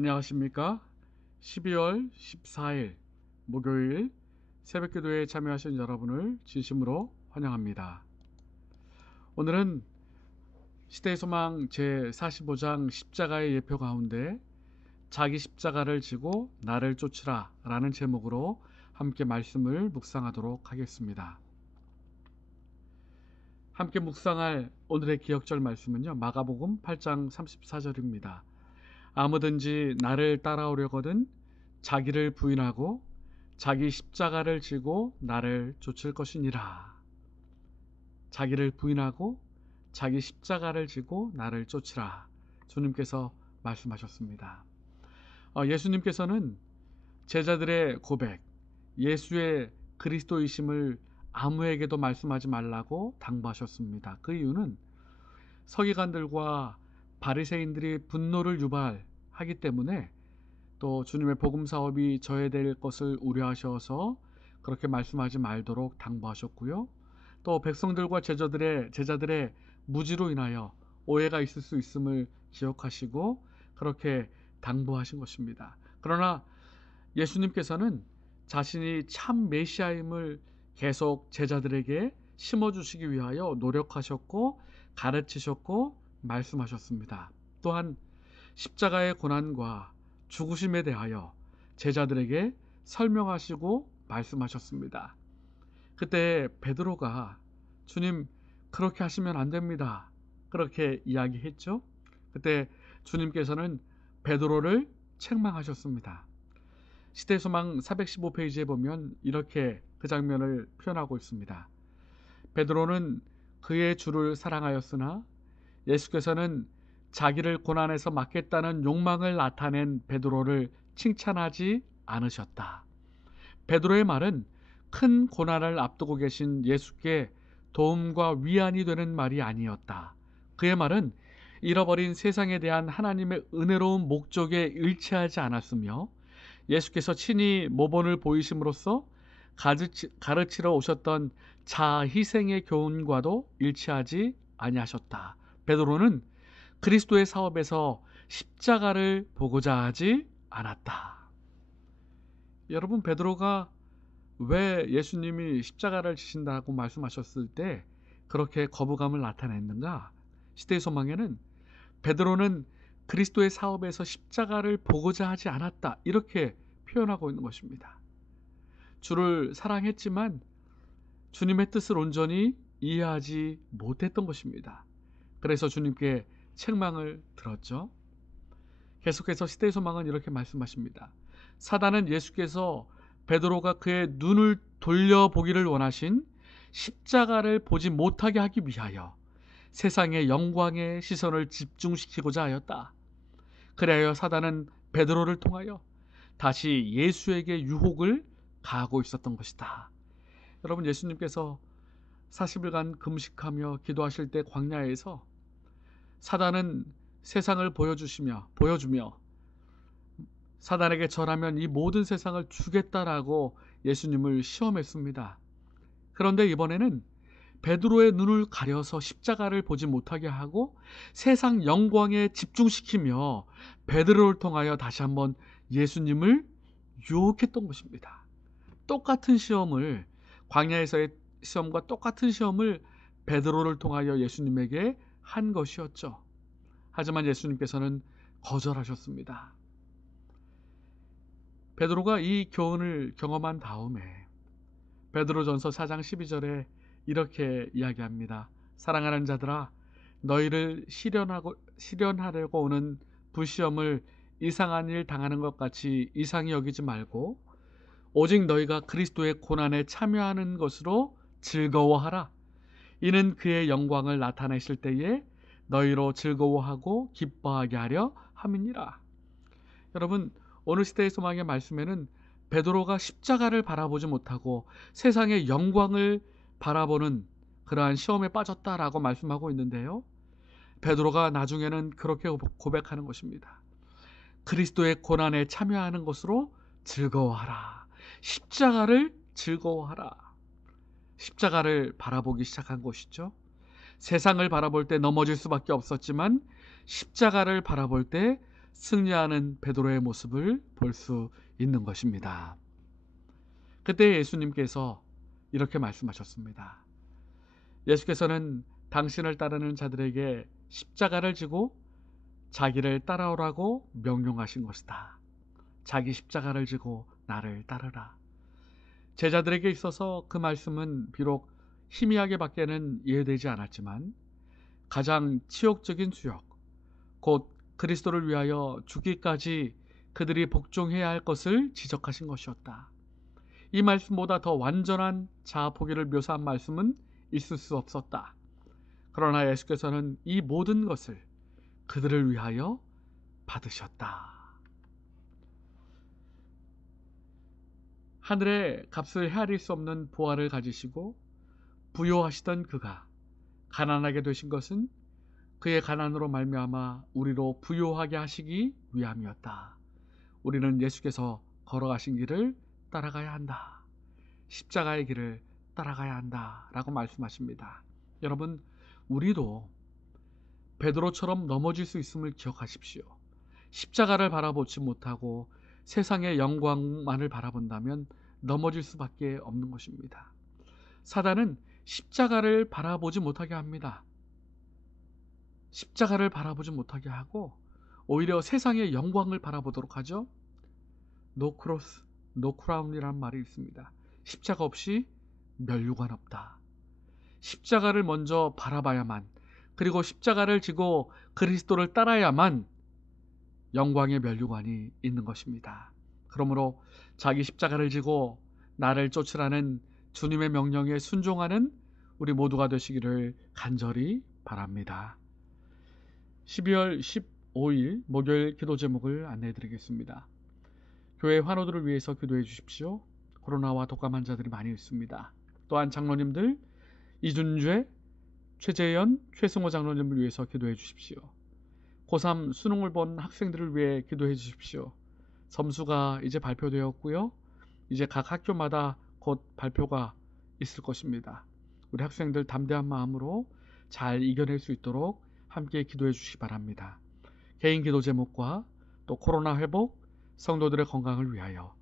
안녕하십니까? 12월 14일 목요일 새벽기도에 참여하신 여러분을 진심으로 환영합니다. 오늘은 시대의 소망 제45장 십자가의 예표 가운데 자기 십자가를 지고 나를 쫓으라 라는 제목으로 함께 말씀을 묵상하도록 하겠습니다. 함께 묵상할 오늘의 기억절 말씀은요, 마가복음 8장 34절입니다. 아무든지 나를 따라오려거든 자기를 부인하고 자기 십자가를 지고 나를 쫓을 것이니라. 자기를 부인하고 자기 십자가를 지고 나를 쫓으라. 주님께서 말씀하셨습니다. 예수님께서는 제자들의 고백, 예수의 그리스도이심을 아무에게도 말씀하지 말라고 당부하셨습니다. 그 이유는 서기관들과 바리새인들이 분노를 유발하기 때문에, 또 주님의 복음 사업이 저해될 것을 우려하셔서 그렇게 말씀하지 말도록 당부하셨고요. 또 백성들과 제자들의 무지로 인하여 오해가 있을 수 있음을 기억하시고 그렇게 당부하신 것입니다. 그러나 예수님께서는 자신이 참 메시아임을 계속 제자들에게 심어주시기 위하여 노력하셨고 가르치셨고 말씀하셨습니다. 또한 십자가의 고난과 죽으심에 대하여 제자들에게 설명하시고 말씀하셨습니다. 그때 베드로가 주님, 그렇게 하시면 안 됩니다, 그렇게 이야기했죠. 그때 주님께서는 베드로를 책망하셨습니다. 시대소망 415페이지에 보면 이렇게 그 장면을 표현하고 있습니다. 베드로는 그의 주를 사랑하였으나 예수께서는 자기를 고난에서 막겠다는 욕망을 나타낸 베드로를 칭찬하지 않으셨다. 베드로의 말은 큰 고난을 앞두고 계신 예수께 도움과 위안이 되는 말이 아니었다. 그의 말은 잃어버린 세상에 대한 하나님의 은혜로운 목적에 일치하지 않았으며 예수께서 친히 모본을 보이심으로써 가르치러 오셨던 자희생의 교훈과도 일치하지 아니하셨다. 베드로는 그리스도의 사업에서 십자가를 보고자 하지 않았다. 여러분, 베드로가 왜 예수님이 십자가를 지신다고 말씀하셨을 때 그렇게 거부감을 나타냈는가? 시대의 소망에는 베드로는 그리스도의 사업에서 십자가를 보고자 하지 않았다, 이렇게 표현하고 있는 것입니다. 주를 사랑했지만 주님의 뜻을 온전히 이해하지 못했던 것입니다. 그래서 주님께 책망을 들었죠. 계속해서 시대의 소망은 이렇게 말씀하십니다. 사단은 예수께서 베드로가 그의 눈을 돌려보기를 원하신 십자가를 보지 못하게 하기 위하여 세상의 영광의 시선을 집중시키고자 하였다. 그래야 사단은 베드로를 통하여 다시 예수에게 유혹을 가하고 있었던 것이다. 여러분, 예수님께서 40일간 금식하며 기도하실 때 광야에서 사단은 세상을 보여주며 사단에게 절하면 이 모든 세상을 주겠다라고 예수님을 시험했습니다. 그런데 이번에는 베드로의 눈을 가려서 십자가를 보지 못하게 하고 세상 영광에 집중시키며 베드로를 통하여 다시 한번 예수님을 유혹했던 것입니다. 똑같은 시험을, 광야에서의 시험과 똑같은 시험을 베드로를 통하여 예수님에게 한 것이었죠. 하지만 예수님께서는 거절하셨습니다. 베드로가 이 교훈을 경험한 다음에 베드로전서 4장 12절에 이렇게 이야기합니다. 사랑하는 자들아, 너희를 시련하려고 오는 부시험을 이상한 일 당하는 것 같이 이상히 여기지 말고 오직 너희가 그리스도의 고난에 참여하는 것으로 즐거워하라. 이는 그의 영광을 나타내실 때에 너희로 즐거워하고 기뻐하게 하려 함이니라. 여러분, 오늘 시대의 소망의 말씀에는 베드로가 십자가를 바라보지 못하고 세상의 영광을 바라보는 그러한 시험에 빠졌다라고 말씀하고 있는데요, 베드로가 나중에는 그렇게 고백하는 것입니다. 그리스도의 고난에 참여하는 것으로 즐거워하라. 십자가를 즐거워하라. 십자가를 바라보기 시작한 것이죠. 세상을 바라볼 때 넘어질 수밖에 없었지만 십자가를 바라볼 때 승리하는 베드로의 모습을 볼 수 있는 것입니다. 그때 예수님께서 이렇게 말씀하셨습니다. 예수께서는 당신을 따르는 자들에게 십자가를 지고 자기를 따라오라고 명령하신 것이다. 자기 십자가를 지고 나를 따르라. 제자들에게 있어서 그 말씀은 비록 희미하게 밖에는 이해되지 않았지만 가장 치욕적인 수욕, 곧 그리스도를 위하여 죽기까지 그들이 복종해야 할 것을 지적하신 것이었다. 이 말씀보다 더 완전한 자아 포기를 묘사한 말씀은 있을 수 없었다. 그러나 예수께서는 이 모든 것을 그들을 위하여 받으셨다. 하늘의 값을 헤아릴 수 없는 보화를 가지시고 부요하시던 그가 가난하게 되신 것은 그의 가난으로 말미암아 우리로 부요하게 하시기 위함이었다. 우리는 예수께서 걸어가신 길을 따라가야 한다. 십자가의 길을 따라가야 한다 라고 말씀하십니다. 여러분, 우리도 베드로처럼 넘어질 수 있음을 기억하십시오. 십자가를 바라보지 못하고 세상의 영광만을 바라본다면 넘어질 수밖에 없는 것입니다. 사단은 십자가를 바라보지 못하게 합니다. 십자가를 바라보지 못하게 하고 오히려 세상의 영광을 바라보도록 하죠. No cross, no crown이라는 말이 있습니다. 십자가 없이 면류관 없다. 십자가를 먼저 바라봐야만, 그리고 십자가를 지고 그리스도를 따라야만 영광의 면류관이 있는 것입니다. 그러므로 자기 십자가를 지고 나를 쫓으라는 주님의 명령에 순종하는 우리 모두가 되시기를 간절히 바랍니다. 12월 15일 목요일 기도 제목을 안내해 드리겠습니다. 교회 환우들을 위해서 기도해 주십시오. 코로나와 독감 환자들이 많이 있습니다. 또한 장로님들 이준죄, 최재현, 최승호 장로님을 위해서 기도해 주십시오. 고3 수능을 본 학생들을 위해 기도해 주십시오. 점수가 이제 발표되었고요. 이제 각 학교마다 곧 발표가 있을 것입니다. 우리 학생들 담대한 마음으로 잘 이겨낼 수 있도록 함께 기도해 주시기 바랍니다. 개인 기도 제목과 또 코로나 회복, 성도들의 건강을 위하여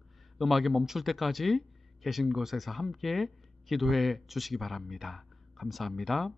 음악이 멈출 때까지 계신 곳에서 함께 기도해 주시기 바랍니다. 감사합니다.